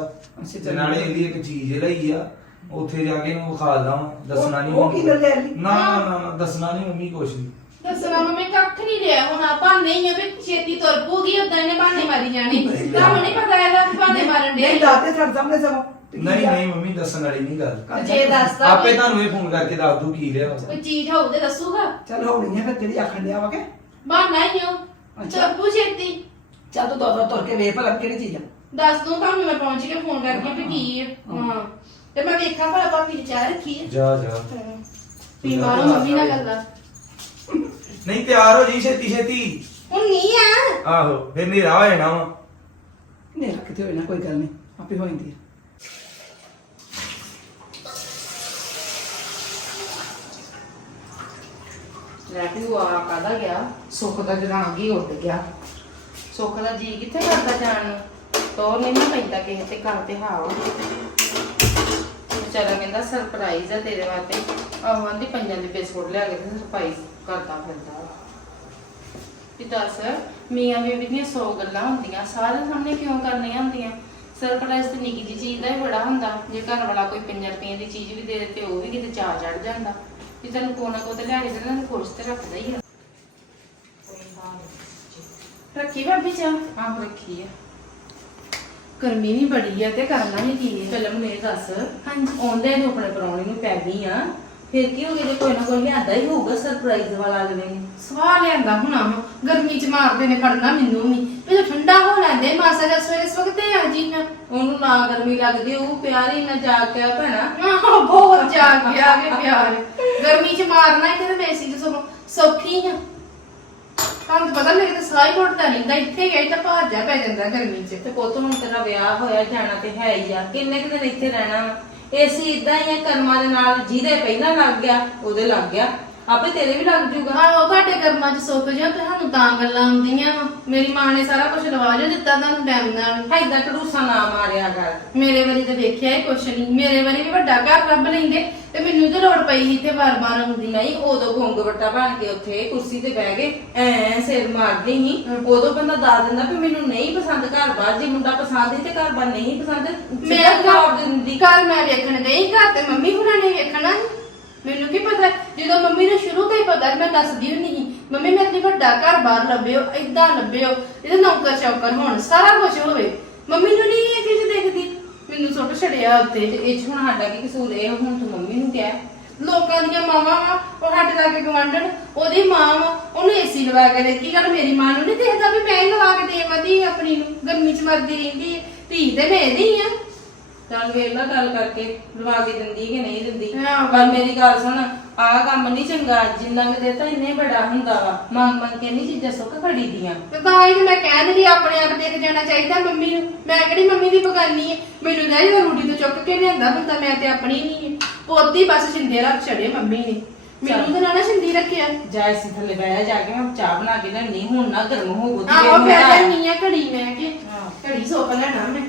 ਅੱਛਾ, ਤੇ ਨਾਲੇ ਇਹਦੀ ਇੱਕ ਚੀਜ਼ ਲਈ ਆ। ਉੱਥੇ ਜਾ ਕੇ ਇਹਨੂੰ ਵਿਖਾ ਦਾਂ ਦੱਸਣਾ ਨਹੀਂ ਉਹ ਕੀ ਲੈ ਲਿਆ ਇਹਦੀ? ਨਾ ਨਾ ਨਾ ਨਾ, ਦੱਸਣਾ ਨਹੀਂ ਮੰਮੀ ਕੁਛ ਨਹੀਂ ਦੱਸਣਾ ਮੰਮੀ ਕੱਖ ਨਹੀਂ ਰਿਹਾ। ਹੁਣ ਆਪਾਂ ਨਹੀਂ ਆ ਵੀ ਛੇਤੀ ਤੁਰ ਪੂਗੀ ਉਦਾਂ ਇਹਨੇ ਬਹਾਨੇ ਮਾਰੀ ਜਾਣੀ। ਨਹੀਂ, ਤੁਹਾਨੂੰ ਨਹੀਂ ਪਤਾ ਇਹਦਾ ਬਹਾਨੇ ਮਾਰਨ ਨਹੀਂ ਦੇ ਦਾਤੇ ਸਾਡੇ ਸਾਹਮਣੇ ਸਗੋਂ। ਤੇ ਕੀ ਨਹੀਂ ਆ? ਨਹੀਂ ਮੰਮੀ ਦੱਸਣ ਵਾਲੀ ਨਹੀਂ ਗੱਲ। ਜੇ ਦੱਸਦਾ ਆਪੇ ਕੋਈ- ਤੁਹਾਨੂੰ ਇਹ ਫੋਨ ਕਰਕੇ ਦੱਸ ਦੂ ਕੀ ਲਿਆ ਕੋਈ ਚੀਜ਼ ਹੋਊ ਤੇ ਦੱਸੂਗਾ। ਚੱਲ ਹੋਣੀ ਹੈ ਫਿਰ ਜਿਹੜੀ ਆਖਣ ਡਿਆ ਵਾ ਕਿ? ਬਹਾਨਾ ਹੀ ਹੋ ਅੱਛਾ। ਚੱਪੂ ਛੇਤੀ। ਚੱਲ ਤੂੰ ਦੋ ਦੋ ਤੁਰ ਕੇ ਵੇਖ ਭਲਾ ਕਿਹੜੀ ਚੀਜ਼ ਆ। ਦੱਸ ਦੂੰ ਤੁਹਾਨੂੰ ਮੈਂ ਪਹੁੰਚ ਕੇ ਫੋਨ ਕਰਕੇ ਵੀ ਕੀ ਹੈ। ਹਾਂ। ਤੇ ਮੈਂ ਵੇਖਾਂ ਭਲਾ ਭਾਬੀ ਨੇ ਚਾਹ ਰੱਖੀ ਹੈ ਜਾ ਜਾ। ਵੀ ਮਾਰੋ ਮੰਮੀ ਨਾਲ ਗੱਲਾਂ। ਨਹੀਂ ਤਿਆਰ ਹੋ ਜੀ ਛੇਤੀ ਛੇਤੀ। ਹੁਣ ਨਹੀਂ ਆ। ਆਹੋ ਫਿਰ ਨੇਰਾ ਹੋ ਜਾਣਾ ਵਾ। ਨਹੀਂ ਰੱਖਦੇ ਹੋਏ ਨਾ ਕੋਈ ਗੱਲ ਨਹੀਂ ਆਪੇ ਹੋ ਜਾਂਦੀ ਹੈ ਲੈ ਵੀ ਉਹ ਆ ਕਾਦਾ ਗਿਆ? ਸੁੱਖ ਦਾ ਜਰਾਂਗ ਹੀ ਉੱਡ ਗਿਆ। ਸੁੱਖ ਦਾ ਜੀ ਕਿੱਥੇ ਕਰਦਾ ਜਾਣ? ਨੂੰ ਤੋਰ ਨਹੀਂ ਨਾ ਪੈਂਦਾ ਕਿਸੇ ਤੇ ਘਰ ਤੇ ਹਾਵ। ਵਿਚਾਰਾ ਕਹਿੰਦਾ ਸਰਪ੍ਰਾਈਜ਼ ਆ ਤੇਰੇ ਵਾਸਤੇ। ਆਹ, ਆਂਦੀ ਪੰਜਾਂ ਦੇ ਬਿਸਕੁਟ ਲਿਆ ਕੇ ਸਰਪ੍ਰਾਈਜ਼ ਕਰਦਾ ਫਿਰਦਾ ਵੀ। ਦੱਸ, ਮੀਆਂ ਬੀਬੀ ਦੀਆਂ 100 ਗੱਲਾਂ ਹੁੰਦੀਆਂ, ਸਾਰਿਆਂ ਸਾਹਮਣੇ ਕਿਉਂ ਕਰਨੀਆਂ ਹੁੰਦੀਆਂ? ਸਰਪ੍ਰਾਈਜ਼ ਤੇ ਨਿੱਕੀ ਜਿਹੀ ਚੀਜ਼ ਦਾ ਹੀ ਬੜਾ ਹੁੰਦਾ। ਜੇ ਘਰ ਵਾਲਾ ਕੋਈ 5 ਰੁਪਏ ਦੀ ਚੀਜ਼ ਵੀ ਦੇ ਦੇ ਤੇ ਉਹ ਵੀ ਕਿਤੇ ਚਾਹ ਚੜ ਜਾਂਦਾ। ਵੀ ਤੈਨੂੰ ਕੋਨਾ ਕੋ ਤੇ ਲਿਆ ਕੇ ਦੇਣਾ ਤੇ ਖੁਸ਼ ਤੇ ਰੱਖਦਾ ਹੀ ਆ। ਰੱਖੀ ਭਾਬੀ ਚਾਹ? ਆਹ ਰੱਖੀ ਆ। ਗਰਮੀ ਵੀ ਬੜੀ ਆ ਤੇ ਕਰਨਾ ਵੀ ਕੀ ਹੈ ਚੱਲ ਮੈਨੂੰ ਇਹ ਦੱਸ ਹਾਂਜੀ। ਆਉਂਦੇ ਨੂੰ ਆਪਣੇ ਪਰੌਣੇ ਨੂੰ ਪੈ ਗਈ ਆ ਫਿਰ ਕੀ ਹੋ ਗਿਆ ਜੇ ਕੋਈ ਨਾ ਕੋਈ ਲਿਆਂਦਾ ਹੀ ਹੋਊਗਾ ਸਰਪ੍ਰਾਈਜ਼ ਵਾਲਾ ਅਗਲੇ ਨੇ। ਸਵਾਹ ਲਿਆਂਦਾ ਹੁਣਾ ਗਰਮੀ ਚ ਮਾਰਦੇ ਨੇ ਫੜਨਾ ਮੈਨੂੰ ਵੀ। ਪਹਿਲਾਂ ਠੰਡਾ ਹੋ ਲੈਂਦੇ ਮਾਸਾ ਜਿਹਾ ਸਵੇਰੇ ਸਵਖਤੇ ਆ ਜੀ ਨਾ। ਉਹਨੂੰ ਨਾ ਗਰਮੀ ਲੱਗਦੀ ਉਹ ਪਿਆਰ ਨਾ ਜਾ ਕੇ ਭੈਣਾ। ਆਹ ਬਹੁਤ ਜਾ ਕੇ ਆ ਕੇ ਪਿਆਰ। ਗਰਮੀ ਚ ਮਾਰਨਾ ਹੀ ਤੇ ਮੈਂ ਸੀ ਸਗੋਂ ਸੌਖੀ ਆ। ਤੁਹਾਨੂੰ ਤਾਂ ਪਤਾ ਤਾਂ ਸਾਹ ਹੀ ਘੁੱਟਦਾ ਰਹਿੰਦਾ ਇੱਥੇ ਗਈ ਤਾਂ ਭਾਰ ਜਾ ਪੈ ਜਾਂਦਾ ਗਰਮੀ ਚ। ਤੇ ਪੁੱਤ ਹੁਣ ਤੇਰਾ ਵਿਆਹ ਹੋਇਆ ਜਾਣਾ ਤੇ ਹੈ ਹੀ ਆ। ਕਿੰਨੇ ਕੁ ਦਿਨ ਇੱਥੇ ਰਹਿਣਾ ਏਸੀ ਇਦਾਂ ਹੀ ਆ ਕਰਮਾਂ ਦੇ ਨਾਲ ਜਿਹਦੇ ਪਹਿਲਾਂ ਲੱਗ ਗਿਆ ਉਹਦੇ ਲੱਗ ਗਿਆ। ਆਪੇ ਤੇਰੇ ਵੀ ਲੱਗ ਜੂਗਾ। ਆਹੋ ਤੁਹਾਡੇ ਕਰਮਾਂ ਚ ਸੁੱਕ ਜਾ ਤੇ ਸਾਨੂੰ ਤਾਂ ਗੱਲਾਂ ਆਉਂਦੀਆਂ ਵਾਂ। ਮੇਰੀ ਮਾਂ ਨੇ ਸਾਰਾ ਕੁਝ ਲਵਾ ਜੋ ਦਿੱਤਾ ਤੁਹਾਨੂੰ ਟਾਈਮ ਨਾਲ। ਐਦਾਂ ਟੜੂਸਾ ਨਾ ਮਾਰਿਆ ਕਰ। ਮੇਰੇ ਵਾਰੀ ਤੇ ਵੇਖਿਆ ਹੀ ਕੁਛ ਨਹੀਂ। ਮੇਰੇ ਵਾਰੀ ਵੀ ਵੱਡਾ ਘਰ ਲੱਭ ਲੈਂਦੇ ਤੇ ਮੈਨੂੰ ਤੇ ਲੋੜ ਪਈ ਸੀ ਤੇ ਵਾਰ-ਵਾਰ ਆਉਂਦੀ ਨਹੀਂ ਉਦੋਂ ਗੁੰਗ ਵੱਟਾ ਬਣ ਕੇ ਉੱਥੇ ਕੁਰਸੀ ਤੇ ਬਹਿ ਗਏ। ਐ ਸਿਰ ਮਾਰਦੀ ਸੀ। ਉਦੋਂ ਬੰਦਾ ਦੱਸ ਦਿੰਦਾ ਵੀ ਮੈਨੂੰ ਨਹੀਂ ਪਸੰਦ ਘਰ ਬਾਹਰ। ਜੇ ਮੁੰਡਾ ਪਸੰਦ ਹੀ ਤੇ ਘਰ ਬਾਹਰ ਨਹੀਂ ਪਸੰਦ। ਮੈਂ ਸਿੱਧਾ ਜਵਾਬ ਦਿੰਦੀ ਘਰ ਮੈਂ ਵੇਖਣ ਗਈ। ਘਰ ਤੇ ਮੰਮੀ ਹੁਣਾਂ ਨੇ ਵੇਖਣਾ। ਮੈਨੂੰ ਕੀ ਪਤਾ? ਜਦੋਂ ਮੰਮੀ ਨੂੰ ਸ਼ੁਰੂ ਤੋਂ ਹੀ ਪਤਾ ਸੀ, ਮੈਂ ਦੱਸਦੀ ਹੁੰਦੀ ਸੀ ਮੰਮੀ ਮੈਂ ਆਪਣੀ ਵੱਡਾ ਘਰ ਬਾਹਰ ਲੱਭਿਓ ਏਦਾਂ ਲੱਭਿਓ ਇਹਦੇ ਨੌਕਰ ਚੌਕਰ ਹੋਣ ਸਾਰਾ ਕੁਝ ਹੋਵੇ। ਮੰਮੀ ਨੂੰ ਨਹੀਂ ਇਹ ਚੀਜ਼ ਦੇਖਦੀ। ਮੈਨੂੰ ਸੁੱਟ ਛੜਿਆ ਉੱਤੇ ਤੇ ਇਹ 'ਚ ਹੁਣ ਸਾਡਾ ਕੀ ਕਸੂਰ ਇਹ ਹੁਣ ਤੂੰ ਮੰਮੀ ਨੂੰ ਕਿਹਾ। ਲੋਕਾਂ ਦੀਆਂ ਮਾਵਾਂ ਵਾ ਉਹ ਸਾਡੇ ਲਾਗੇ ਗਵਾਂਢਣ ਉਹਦੀ ਮਾਂ ਵਾ ਉਹਨੂੰ ਏਸੀ ਲਵਾ ਕੇ ਦੇ ਕੀ ਗੱਲ ਮੇਰੀ ਮਾਂ ਨੂੰ ਨਹੀਂ ਦੇਖਦਾ ਵੀ ਮੈਂ ਹੀ ਲਵਾ ਕੇ ਦੇਵਾਂ ਧੀ ਆਪਣੀ ਨੂੰ। ਗਰਮੀ ਚ ਮਰਦੀ ਰਹਿੰਦੀ ਹੈ। ਧੀ ਤੇ ਮੈਂ ਇਹਦੀ ਆ। ਚੱਲ ਵੇਖ ਲਾ ਗੱਲ ਕਰਕੇ ਲਵਾ ਕੇ ਦਿੰਦੀ ਕਿ ਨਹੀਂ ਦਿੰਦੀ। ਹਾਂ। ਪਰ ਮੇਰੀ ਗੱਲ ਸੁਣ ਆਹ ਕੰਮ ਨਹੀਂ ਚੰਗਾ ਜਿੰਨਾ ਕਿ ਦੇਤਾ ਇੰਨੇ ਬੜਾ ਹੁੰਦਾ ਵਾ। ਮੰਗ ਮੰਗ ਕੇ ਨਹੀਂ ਚੀਜ਼ਾਂ ਸੁੱਕ ਖੜੀ ਦੀਆਂ। ਤੇ ਤਾਂ ਹੀ ਤੇ ਮੈਂ ਕਹਿ ਦਿੰਦੀ ਆਪਣੇ ਆਪ ਦੇਖ ਜਾਣਾ ਚਾਹੀਦਾ ਮੰਮੀ ਨੂੰ। ਮੈਂ ਕਿਹੜੀ ਮੰਮੀ ਦੀ ਬਗਾਨੀ ਹੈ ਮੈਨੂੰ ਤਾਂ ਜਦੋਂ ਰੂੜੀ ਤੋਂ ਚੁੱਕ ਕੇ ਲਿਆਂਦਾ ਬੰਦਾ ਮੈਂ ਤੇ ਆਪਣੀ ਨਹੀਂ ਹੈ ਪੋਤੀ ਬਸ ਛਿੰਦੇ ਰੱਖ ਛੜੇ ਮੰਮੀ ਨੇ। ਮੈਨੂੰ ਤਾਂ ਨਾ ਨਾ ਛਿੰਦੀ ਰੱਖਿਆ। ਜਾ ਇਸੇ ਥੱਲੇ ਬਹਿ ਜਾ ਕੇ ਮੈਂ ਚਾਹ ਬਣਾ ਕੇ ਲੈਣੀ ਹੁਣ ਨਾ ਗਰਮ ਹੋ ਗੁੱਤ ਆਹੋ ਫਿਰ ਜਾਨੀ ਆ ਘੜੀ ਮੈਂ ਕਿ। ਹਾਂ। ਘੜੀ ਸੋਕ ਲੈਣਾ ਮੈਂ।